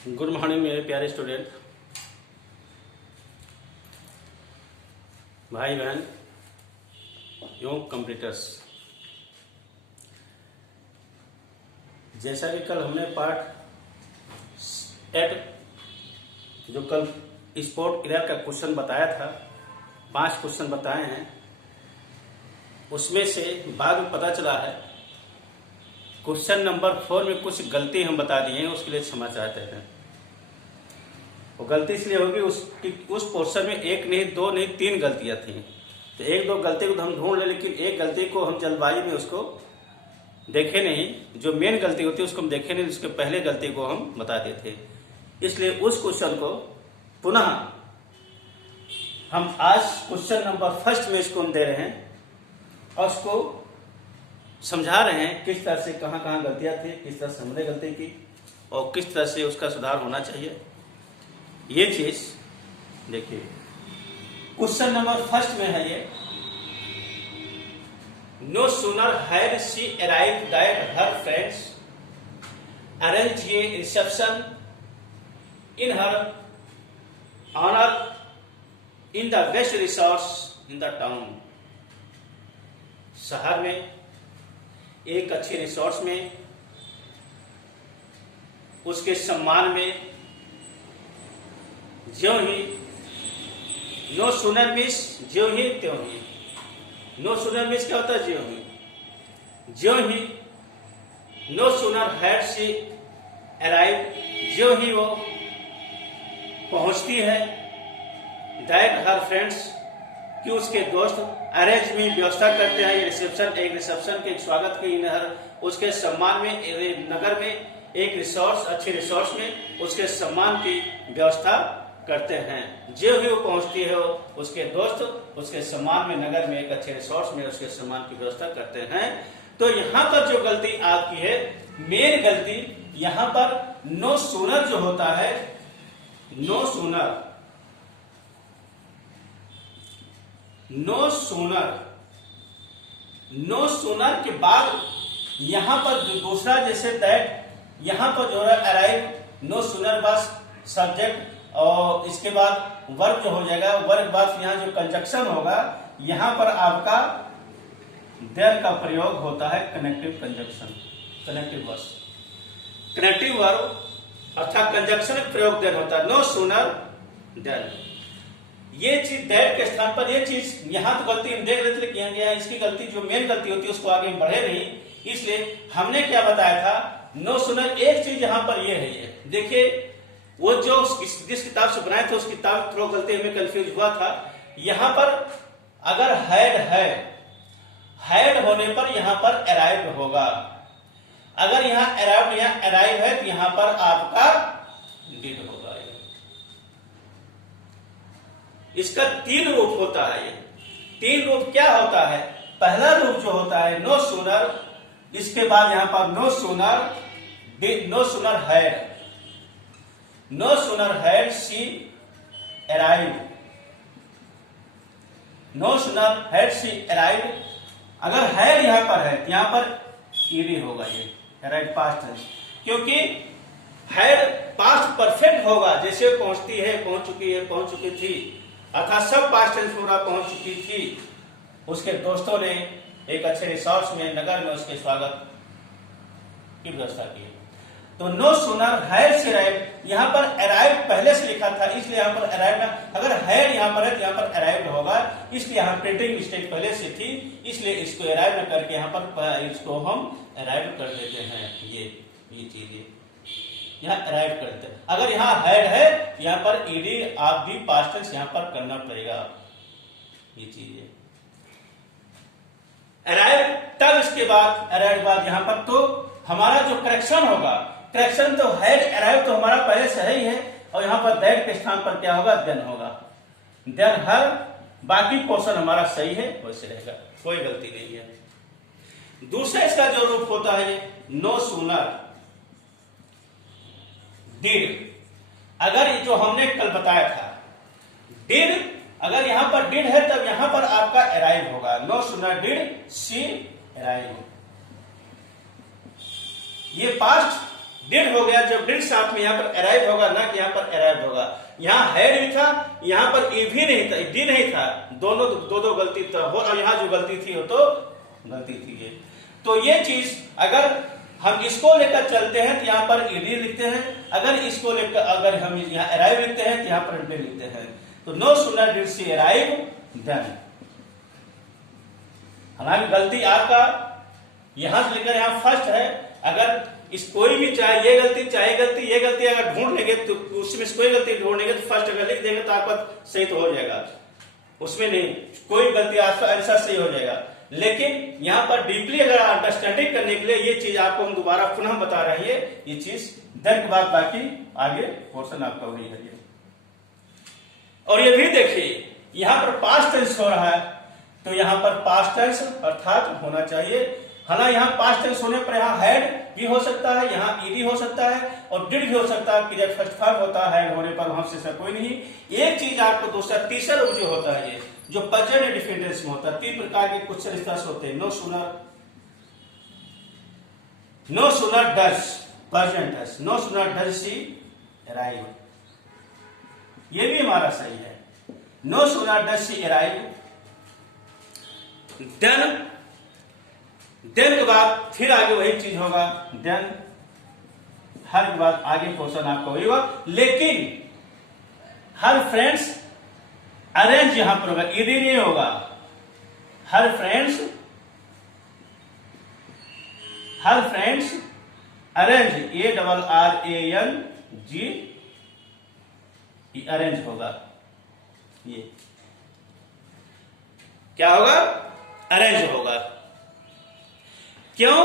Good morning मेरे प्यारे student, भाई बहन एवं कंप्यूटर्स। जैसा कि कल हमने पार्ट 8 जो कल स्पोर्ट इरा का क्वेश्चन बताया था, 5 क्वेश्चन बताए हैं, उसमें से बाद में पता चला है क्वेश्चन नंबर 4 में कुछ गलती हम बता दिए हैं, उसके लिए क्षमा चाहते हैं। वो गलती इसलिए होगी उस पोर्शन में 1 नहीं 2 नहीं 3 गलतियां थी। तो 1-2 गलती को तो हम ढूंढ ले, लेकिन एक गलती को हम जल्दबाजी में उसको देखे नहीं। जो मेन गलती होती है उसको हम देखे नहीं, उसके पहले गलती को हम बता देते। इसलिए उस क्वेश्चन को पुनः हम आज क्वेश्चन नंबर 1 में इसको हम दे रहे हैं और उसको समझा रहे हैं किस तरह से कहाँ कहाँ गलतियां थी, किस तरह से हमने गलती की और किस तरह से उसका सुधार होना चाहिए। ये चीज देखिए, क्वेश्चन नंबर 1 में है ये। No sooner had she arrived that her friends arrange a reception in her honour in the best resorts in the town. शहर में एक अच्छे रिसोर्ट्स में उसके सम्मान में ज्यों ही नो सूनर मिस ज्यों ही त्यों ही। नो सूनर मिस क्या होता है? ज्यों ही no sooner had she arrived, ज्यों ही वो पहुंचती है, दैट हर फ्रेंड्स कि उसके दोस्त अरेंज में व्यवस्था करते हैं एक रिसेप्शन के स्वागत की इन हर उसके सम्मान में नगर में एक रिसोर्स अच्छे रिसोर्स में उसके सम्मान की व्यवस्था करते हैं। जो भी वो पहुंचती है उसके दोस्त उसके सम्मान में नगर में एक अच्छे रिसोर्स में उसके सम्मान की व्यवस्था करते हैं। तो यहाँ पर जो गलती आपकी है, मेन गलती यहाँ पर नो सूनर जो होता है, नो सूनर के बाद यहां पर जो दूसरा जैसे दैट, यहां पर जो है अराइव, नो सूनर बस सब्जेक्ट और इसके बाद वर्ब जो हो जाएगा, वर्ब बाद यहां जो कंजक्शन होगा, यहां पर आपका देन का प्रयोग होता है connective conjunction, connective verb, connective verb अर्थात कंजक्शन प्रयोग देन होता है। नो सूनर देन, ये चीज दैट के स्थान पर ये चीज यहां तो गलती हम देख लेते किया गया है। इसकी गलती जो मेन गलती होती है उसको आगे हम बढ़े नहीं, इसलिए हमने क्या बताया था, नो सुनर। एक चीज यहां पर ये है, ये देखिए वो जो जिस किताब से बनाए थे उस किताब थोड़ा गलती हमें कंफ्यूज हुआ था। यहां पर अगर हैड होने पर यहां पर अराइव्ड होगा, अगर यहां अराइव्ड यहां अराइव है तो यहां पर आपका डिड होगा। इसका 3 रूप होता है। ये 3 रूप क्या होता है? पहला रूप जो होता है नो सूनर, इसके बाद यहां पर no sooner had she arrived, no sooner had she arrived. अगर हैड यहां पर है तो यहां पर ईडी होगा, ये अराइव्ड पास्ट है, क्योंकि हैड पास्ट परफेक्ट होगा, जैसे पहुंचती है, पहुंच चुकी थी, अर्थात सब पास्ट टेंस पूरा पहुंच चुकी थी। उसके दोस्तों ने एक अच्छे रिसोर्ट्स में नगर में उसके स्वागत की व्यवस्था की। तो no sooner had she arrived, यहां पर अराइव्ड पहले से लिखा था, इसलिए यहां पर अराइव्ड, अगर हैड यहां पर है तो यहां पर अराइव्ड होगा, इसलिए यहां प्रिंटिंग मिस्टेक पहले से थी, इसलिए इसको अराइव्ड करके यहां पर इसको हम अराइव्ड कर देते हैं। ये चीजें यहाँ अराइव करते हैं। अगर यहाँ हैड है यहाँ पर ईडी आप भी पास्ट टेंस यहाँ पर करना पड़ेगा। ये चीज अराइव, तब इसके बाद अराइव बाद यहाँ पर तो हमारा जो करेक्शन होगा, करेक्शन तो हैड अराइव तो हमारा पहले से ही है, और यहाँ पर दैट के स्थान पर क्या होगा? देन होगा। देन हर, बाकी पोर्शन हमारा सही है वैसे रहेगा, कोई गलती नहीं है। दूसरा इसका जो रूप होता है नो सूनर डिड। अगर जो हमने कल बताया था डिड, अगर यहां पर डिड है तब यहां पर आपका अराइव होगा। No sooner did she arrive, ये पास्ट डिड हो गया, जब डिड साथ में यहाँ पर अराइव होगा ना कि यहाँ पर अराइव होगा। यहाँ हैड भी था, यहाँ पर ई भी नहीं था, डी नहीं था, दोनों दो गलती हो, और यहाँ जो गलती थी वो तो गलती थी ये। तो ये चीज अगर हम इसको लेकर चलते हैं तो यहाँ पर ईडी लिखते हैं, अगर इसको लेकर अगर हम यहाँ अराइव लिखते हैं तो यहाँ पर डिड लिखते हैं। तो no sooner did she arrive then. हमारी गलती आपका यहां से लेकर यहां फर्स्ट है, अगर इस कोई भी चाहे ये गलती अगर ढूंढ लेंगे तो उसमें से कोई गलती ढूंढेंगे तो फर्स्ट अगर लिख देंगे तो आपका सही तो हो जाएगा, उसमें नहीं कोई गलती आपका आंसर सही हो जाएगा। लेकिन यहाँ पर डीपली अगर अंडरस्टैंडिंग करने के लिए ये चीज आपको हम दोबारा पुनः बता रहे हैं, ये चीज देन के बाद बाकी आगे पोर्शन आपका वही है ये। और ये भी देखिए यहाँ पर पास्ट टेंस हो रहा है, तो यहाँ पर पास्ट टेंस अर्थात होना चाहिए। हालांकि यहाँ पास्ट टेंस होने पर यहाँ हैड भी हो सकता है, यहाँ ईडी हो सकता है और डिड भी हो सकता है, क्रिया फर्स्ट फॉर्म होता है हैड होने पर, वहां से कोई नहीं। एक चीज आपको दूसरा तीसरा रूप जो होता है ये जो प्रेजेंट इंडेफिनिट टेंस में होता है, तीन प्रकार के क्वेश्चन इस तरह से होते हैं। No sooner does present tense, no sooner does she arrive, ये भी हमारा सही है। No sooner does she arrive, then के बाद फिर आगे वही चीज होगा, देन हर के बाद आगे क्वेश्चन आपका वही होगा, लेकिन हर फ्रेंड्स अरेंज यहां पर होगा, ईडी नहीं होगा। हर फ्रेंड्स अरेंज, ARRANG अरेंज होगा, ये क्या होगा, अरेंज होगा। क्यों?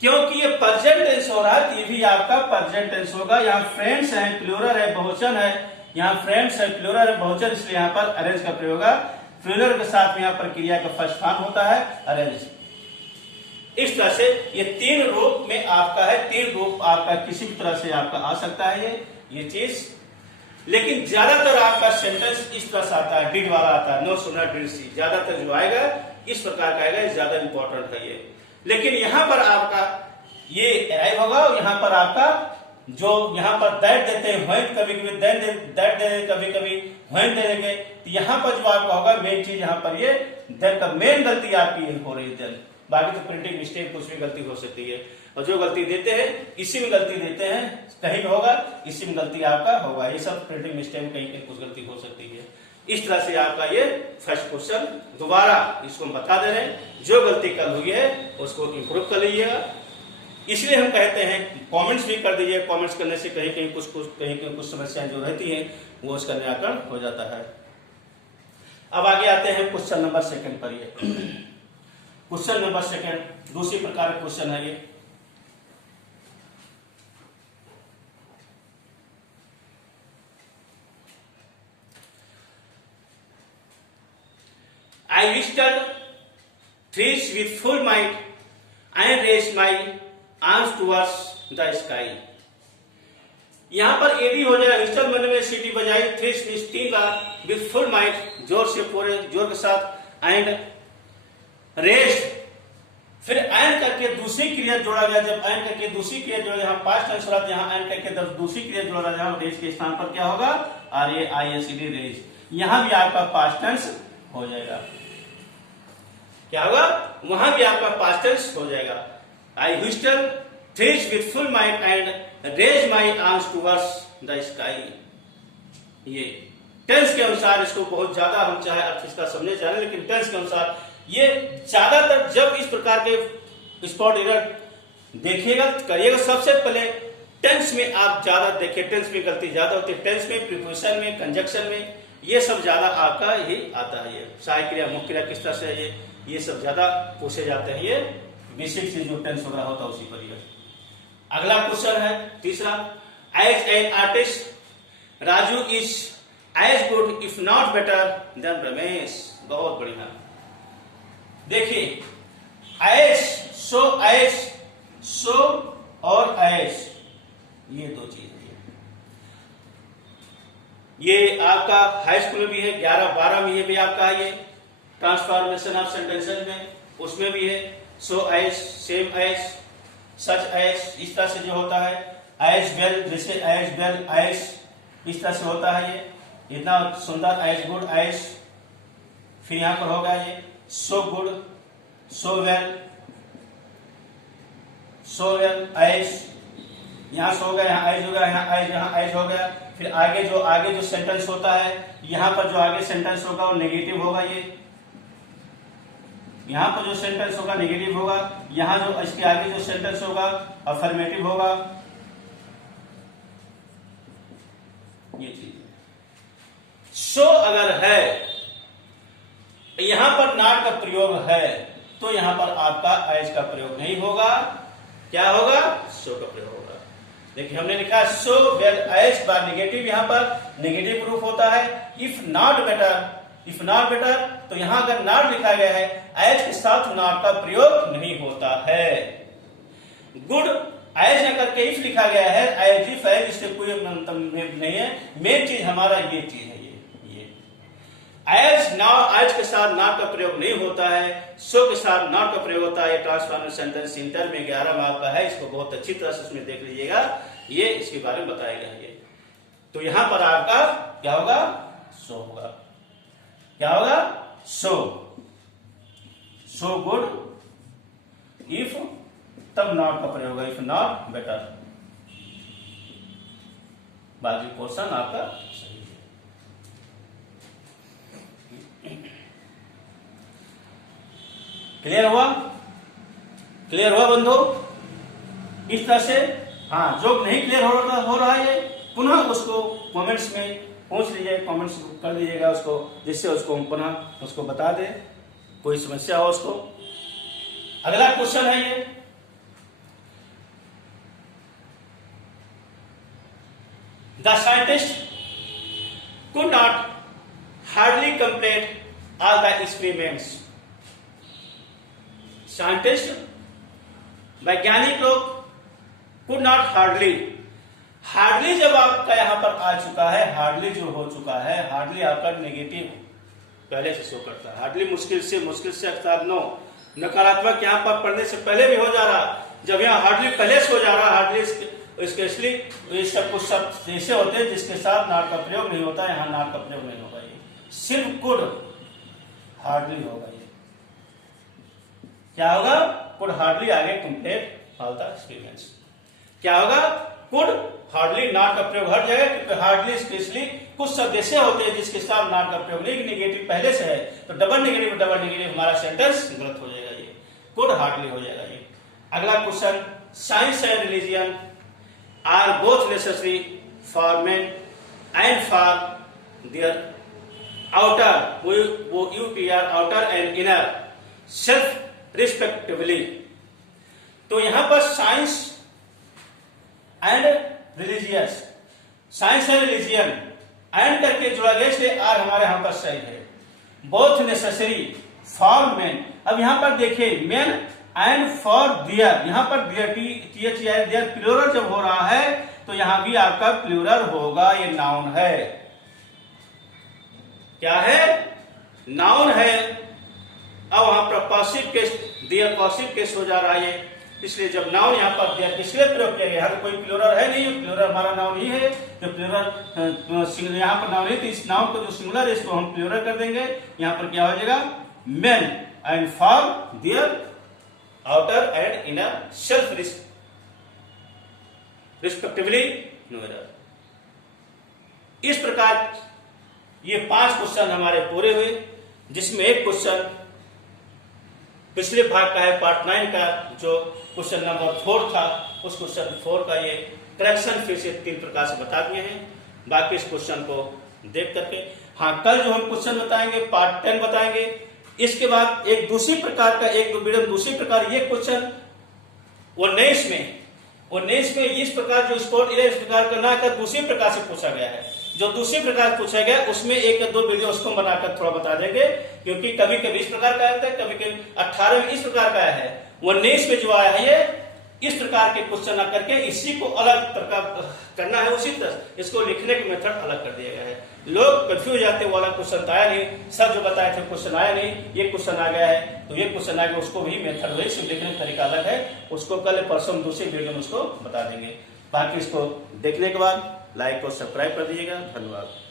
क्योंकि ये प्रेजेंट टेंस हो रहा है, तो ये भी आपका प्रेजेंट टेंस होगा। यहाँ फ्रेंड्स है, प्लूरल है, बहुवचन है, यहाँ फ्रेंड्स है, प्लूरल है, बहुवचन, इसलिए यहाँ पर अरेंज का प्रयोग होगा। प्लूरल के साथ में यहाँ पर क्रिया का फर्स्ट फॉर्म होता है अरेंज। इस तरह से ये तीन रूप में आपका है, तीन रूप आपका किसी भी तरह से आपका आ सकता है ये चीज। लेकिन ज्यादातर आपका सेंटेंस इस तरह से आता है, डिड वाला आता है, नो सूनर डिड शी, ज्यादातर जो आएगा इस प्रकार का आएगा, ज्यादा इंपॉर्टेंट है ये। लेकिन यहां पर आपका ये अराइव होगा, और यहां पर आपका जो यहां पर दैट देते हैं, व्हेन कभी कभी दैट दे कभी कभी व्हेन दे देंगे, तो यहां पर जो आपका होगा मेन चीज यहां पर ये देन का मेन गलती आपकी हो रही है देन। बाकी तो प्रिंटिंग मिस्टेक कुछ भी गलती हो सकती है, और जो गलती देते हैं इसी में गलती देते हैं, कहीं भी होगा इसी में गलती आपका होगा। ये सब प्रिंटिंग मिस्टेक कहीं कहीं कुछ गलती हो सकती है। इस तरह से आपका ये फर्स्ट क्वेश्चन दोबारा इसको हम बता दे रहे हैं, जो गलती कल हुई है उसको इंप्रूव कर लीजिएगा। इसलिए हम कहते हैं कमेंट्स भी कर दीजिए, कमेंट्स करने से कहीं कहीं कुछ समस्याएं जो रहती हैं वो उसका निराकरण हो जाता है। अब आगे आते हैं क्वेश्चन नंबर सेकंड पर। ये क्वेश्चन नंबर सेकंड दूसरी प्रकार का क्वेश्चन है ये। I whistled thrice with full might and raised my arms towards the sky. यहां पर एडी हो जाएगा, विस्टल बनने में सीटी बजाई, थ्रिस means 3 bar, with full might, जोर से पूरे जोर के साथ, एंड रेस्ट, फिर एंड करके दूसरी क्रिया जोड़ा गया। जब एंड करके दूसरी क्रिया जोड़ा, यहाँ पास्ट टेंस हो रहा था, यहाँ एंड करके दूसरी क्रिया जोड़ा गया, रेस के स्थान पर क्या होगा, RAISED रेस। यहां भी आपका पास्ट टेंस हो जाएगा, क्या होगा, वहां भी आपका पास्ट टेंस हो जाएगा। I whistle thrice with full might and raise my arms towards the sky. ये टेंस के अनुसार इसको बहुत ज्यादा हम चाहे अर्थ इसका समझे चाहे, लेकिन टेंस के अनुसार ये ज्यादातर जब इस प्रकार के स्पॉट एरर देखिएगा करिएगा, सबसे पहले टेंस में आप ज्यादा देखिए, टेंस में गलती ज्यादा होती है, टेंस में, प्रीपोजिशन में, कंजक्शन में, ये सब ज्यादा आपका ही आता है। ये सहायक क्रिया, मुख्य क्रिया किस तरह से ये सब ज्यादा पूछे जाते हैं, ये बेसिक से जो टेंस वगैरह होता है उसी पर। अगला क्वेश्चन है तीसरा, as an artist Raju is as good if not better than Ramesh. बहुत बढ़िया, देखिए एज, सो और एज, ये दो चीज है। ये आपका हाई स्कूल में भी है, 11-12 में ये भी आपका है, ये ट्रांसफॉर्मेशन ऑफ सेंटेंसेस में उसमें भी है। So as, same as, such as, इस तरह से जो होता है, एज वेल, जैसे एज वेल एज, इस तरह से होता है ये, इतना सुंदर, एज गुड एज। फिर यहां पर होगा ये so good, so well as, यहां सो गया, यहाँ एज हो गया, यहाँ एज हो गया। फिर आगे जो सेंटेंस होता है, यहां पर जो आगे सेंटेंस होगा वो नेगेटिव होगा, ये यहां पर जो सेंटेंस होगा नेगेटिव होगा, यहां जो इसके आगे जो सेंटेंस होगा अफर्मेटिव होगा, ये चीज। सो अगर है, यहां पर नॉट का प्रयोग है, तो यहां पर आपका एज का प्रयोग नहीं होगा, क्या होगा, सो का प्रयोग होगा। देखिए हमने लिखा है सो वेल एज बार नेगेटिव, यहां पर नेगेटिव प्रूफ होता है। इफ नॉट बेटर, तो यहां अगर नॉट लिखा गया है, एज के साथ नॉट का प्रयोग नहीं होता है। गुड एज न करके इफ लिखा गया है, एज इफ एज, इससे कोई मतलब नहीं है। मेन चीज हमारा ये चीज है, ये एज नाउ, एज के साथ नॉट का प्रयोग नहीं होता है, सो के साथ नॉट का प्रयोग होता है। ट्रांसफॉर्मर सेंटेंस इंटर में 11 मार्क का है, इसको बहुत अच्छी तरह से उसमें देख लीजिएगा, ये इसके बारे में बताएगा ये। तो यहां पर आपका क्या होगा, सो होगा, क्या होगा, सो गुड इफ, तब नॉट का प्रयोग होगा, इफ नॉट बेटर। बाकी क्वेश्चन आपका सही है। क्लियर हुआ बंधु, इस तरह से। हाँ, जो नहीं क्लियर हो रहा है पुनः उसको कमेंट्स में पूछ लीजिए, कमेंट्स कर दीजिएगा उसको, जिससे उसको हम पुनः उसको बता दे, कोई समस्या हो उसको। अगला क्वेश्चन है ये, the scientist could not hardly complete all the experiments. Scientist, वैज्ञानिक लोग, कुड नॉट हार्डली जब आपका यहां पर आ चुका है, हार्डली जो हो चुका है, हार्डली आपका नेगेटिव पहले से शो करता है। हार्डली मुश्किल से अक्सर नो, नकारात्मक यहां पर पढ़ने से पहले भी हो जा रहा। जब यहां हार्डली पहले से हो जा रहा, हार्डली स्पेशली ये सब कुछ शब्द ऐसे होते हैं जिसके साथ नॉट का प्रयोग नहीं होता, यहां नॉट का प्रयोग नहीं होगा, ये सिर्फ कुड हार्डली होगा। ये क्या होगा, कुड हार्डली आगे कंप्लीट ऑल द एक्सपीरियंस, क्या होगा, कुड हार्डली, नॉट का प्रयोग हर जगह, क्योंकि हार्डली स्पेशली कुछ शब्द ऐसे होते हैं जिसके साथ नॉट का प्रयोग नहीं, नेगेटिव पहले से है, तो डबल नेगेटिव हमारा सेंटेंस गलत हो जाएगा, ये कुड हार्डली हो जाएगा ये। अगला question, science and religion are both necessary for man and for their outer, वो UPR, outer and inner self respectively. तो यहां पर science and religious, science and religion and करके जोड़ा गया, इसलिए आर हमारे यहां पर सही है। बोथ नेसेसरी फॉर मैन, अब यहां पर देखिए मैन एंड फॉर दियर, यहां पर दियर प्लूरल जब हो रहा है तो यहां भी आपका प्लूरल होगा, ये नाउन है, क्या है, नाउन है। अब वहां पर पॉसिव केस, दियर पॉसिव केस हो जा रहा है, इसलिए जब नाउन यहाँ पर दिया किसलिए प्रयोग किया गया, कोई प्लूरल है नहीं, प्लूरल हमारा नाउन ही है, जो प्लूरल यहाँ पर नाउन है, तो इस नाउन को जो सिंगुलर है इसको हम प्लूरल कर देंगे, यहाँ पर क्या हो जाएगा, men and for their outer and inner self respectively numeral. इस प्रकार ये 5 क्वेश्चन हमारे पूरे हुए, जिसमें एक क्वेश्चन पिछले भाग का है, पार्ट 9 का, जो क्वेश्चन नंबर 4 था, उस क्वेश्चन 4 का ये करेक्शन फिर से 3 प्रकार से बता दिए हैं। बाकी इस क्वेश्चन को देख करके, हाँ कल जो हम क्वेश्चन बताएंगे पार्ट 10 बताएंगे। इसके बाद एक दूसरी प्रकार का, एक वीडियो दूसरी प्रकार ये क्वेश्चन 19 में इस प्रकार जो स्पोर्ट इस प्रकार का ना कर दूसरी प्रकार से पूछा गया है, जो दूसरी प्रकार पूछा गया उसमें एक या 2 वीडियो उसको बनाकर थोड़ा बता देंगे, क्योंकि कभी कभी इस प्रकार का आता है, कभी कभी 18 में इस प्रकार का है। 19 में जो आया है ये इस प्रकार के क्वेश्चन ना करके इसी को अलग प्रकार करना है, उसी तरह इसको लिखने के मेथड अलग कर दिया गया है। लोग कंफ्यूज जाते, वो वाला क्वेश्चन आया नहीं, सब जो बताए थे क्वेश्चन आया नहीं, ये क्वेश्चन आ गया है तो ये क्वेश्चन आ गया, उसको भी मेथड वही, सिर्फ लिखने का तरीका अलग है। उसको कल परसों दूसरे वीडियो में उसको बता देंगे। बाकी इसको देखने के बाद लाइक और सब्सक्राइब कर दीजिएगा। धन्यवाद।